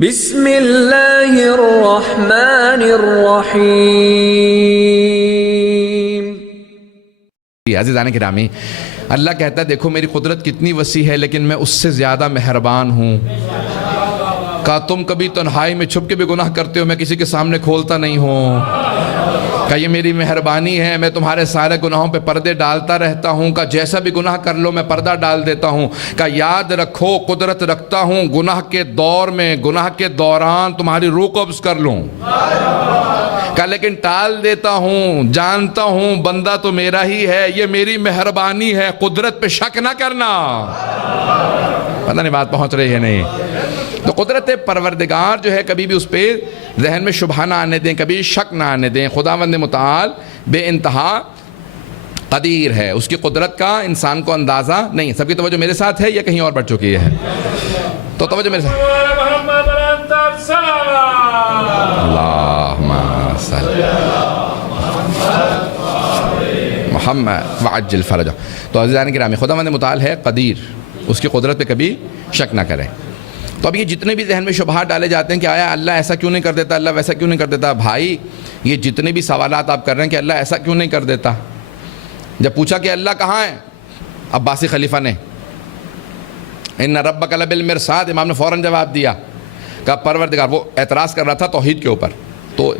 بسم اللہ الرحمن الرحیم۔ عزیزان گرامی، اللہ کہتا ہے دیکھو میری قدرت کتنی وسیع ہے لیکن میں اس سے زیادہ مہربان ہوں۔ کہا تم کبھی تنہائی میں چھپ کے بھی گناہ کرتے ہو، میں کسی کے سامنے کھولتا نہیں ہوں۔ کہ یہ میری مہربانی ہے، میں تمہارے سارے گناہوں پہ پردے ڈالتا رہتا ہوں۔ کہ جیسا بھی گناہ کر لو میں پردہ ڈال دیتا ہوں۔ کہ یاد رکھو قدرت رکھتا ہوں گناہ کے دور میں، گناہ کے دوران تمہاری روح قبض کر لوں۔ کہ لیکن ٹال دیتا ہوں، جانتا ہوں بندہ تو میرا ہی ہے، یہ میری مہربانی ہے، قدرت پہ شک نہ کرنا۔ پتہ نہیں بات پہنچ رہی ہے نہیں؟ تو قدرت پروردگار جو ہے کبھی بھی اس پہ ذہن میں شبہ نہ آنے دیں، کبھی شک نہ آنے دیں۔ خداوند متعال بے انتہا قدیر ہے، اس کی قدرت کا انسان کو اندازہ نہیں۔ سب کی توجہ میرے ساتھ ہے یا کہیں اور بڑھ چکی ہے؟ تو توجہ میرے ساتھ۔ اللہم صلی محمد وعجل فرجہ۔ تو عزیزان گرامی، خداوند متعال ہے قدیر، اس کی قدرت پہ کبھی شک نہ کریں۔ تو اب یہ جتنے بھی ذہن میں شبہات ڈالے جاتے ہیں کہ آیا اللہ ایسا کیوں نہیں کر دیتا، اللہ ویسا کیوں نہیں کر دیتا، بھائی یہ جتنے بھی سوالات آپ کر رہے ہیں کہ اللہ ایسا کیوں نہیں کر دیتا، جب پوچھا کہ اللہ کہاں ہے عباسی خلیفہ نے، ان ربک لبالمرصاد، امام نے فوراً جواب دیا کہ پروردگار، وہ اعتراض کر رہا تھا توحید کے اوپر، تو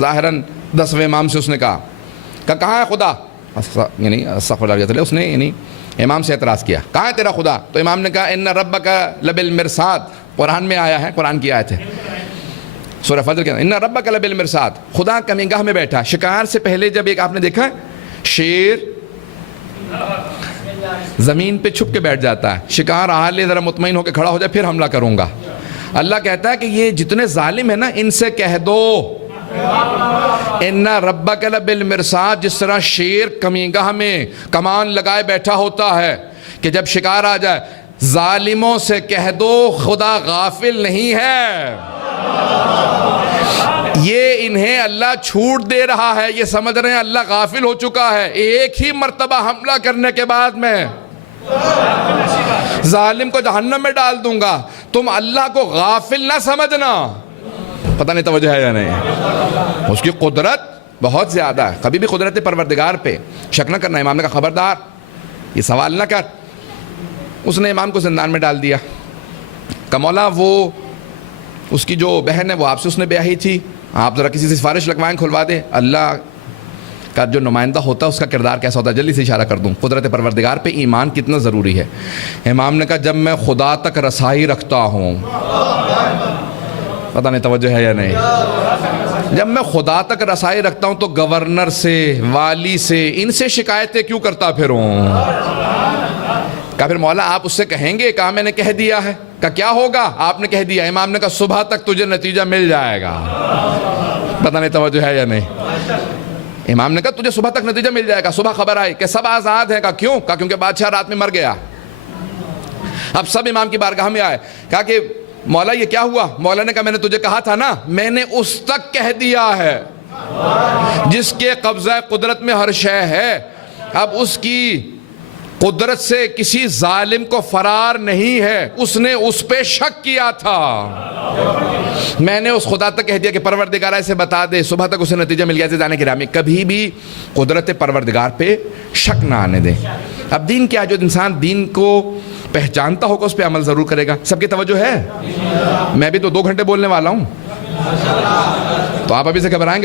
ظاہراً 10ویں امام سے اس نے کہا کہ کہاں ہے خدا، یعنی استغفر اللہ، اس نے یعنی امام سے اعتراض کیا کہاں ہے تیرا خدا، تو امام نے کہا ان ربک لبالمرصاد، قرآن میں آیا ہے، قرآن کی آیت ہے سورہ فجر کے اندر، ان ربک لبالمرصاد، خدا کمینگاہ میں بیٹھا۔ شکار سے پہلے جب ایک آپ نے دیکھا شیر زمین پہ چھپ کے بیٹھ جاتا ہے، شکار آلے ذرا مطمئن ہو کے کھڑا ہو جائے پھر حملہ کروں گا۔ اللہ کہتا ہے کہ یہ جتنے ظالم ہیں نا ان سے کہہ دو ان ربک لبالمرصاد، جس طرح شیر کمینگاہ میں کمان لگائے بیٹھا ہوتا ہے کہ جب شکار آ جائے، ظالموں سے کہہ دو خدا غافل نہیں ہے، یہ انہیں اللہ چھوٹ دے رہا ہے، یہ سمجھ رہے ہیں اللہ غافل ہو چکا ہے، ایک ہی مرتبہ حملہ کرنے کے بعد میں ظالم کو جہنم میں ڈال دوں گا، تم اللہ کو غافل نہ سمجھنا۔ پتہ نہیں توجہ ہے یا نہیں؟ اس کی قدرت بہت زیادہ ہے، کبھی بھی قدرت پروردگار پہ شک نہ کرنا۔ امام نے کہا خبردار یہ سوال نہ کر، اس نے امام کو زندان میں ڈال دیا کہ مولا وہ اس کی جو بہن ہے وہ آپ سے اس نے بیاہی تھی، آپ ذرا کسی سے سفارش لگوائیں کھلوا دے، اللہ کا جو نمائندہ ہوتا ہے اس کا کردار کیسا ہوتا ہے، جلدی سے اشارہ کر دوں قدرت پروردگار پہ ایمان کتنا ضروری ہے۔ امام نے کہا جب میں خدا تک رسائی رکھتا ہوں، پتہ نہیں توجہ ہے یا نہیں، جب میں خدا تک رسائی رکھتا ہوں تو گورنر سے، والی سے، ان سے شکایتیں کیوں کرتا پھروں؟ کہا پھر مولا آپ اس سے کہیں گے؟ کہا میں نے کہہ دیا ہے۔ کہا کیا ہوگا؟ آپ نے کہہ دیا۔ امام نے کہا صبح تک تجھے نتیجہ مل جائے گا۔ پتہ نہیں توجہ ہے یا نہیں؟ امام نے کہا تجھے صبح تک نتیجہ مل جائے گا۔ صبح خبر آئی کہ سب آزاد ہیں۔ کہا کیوں؟ کہا کیونکہ بادشاہ رات میں مر گیا۔ اب سب امام کی بارگاہ میں آئے، کہا کہ مولا یہ کیا ہوا؟ مولا نے کہا میں نے تجھے کہا تھا نا، میں نے اس تک کہہ دیا ہے جس کے قبضہ قدرت میں ہر شے ہے، اب اس کی قدرت سے کسی ظالم کو فرار نہیں ہے، اس نے اس پہ شک کیا تھا، میں نے اس خدا تک کہہ دیا کہ پروردگار اسے بتا دے، صبح تک اسے نتیجہ مل گیا۔ جانے کے رامی کبھی بھی قدرت پروردگار پہ شک نہ آنے دیں۔ اب دین کیا، جو انسان دین کو پہچانتا ہوگا اس پہ عمل ضرور کرے گا۔ سب کی توجہ ہے؟ میں بھی تو 2 گھنٹے بولنے والا ہوں، تو آپ ابھی سے گھبرائیں گے؟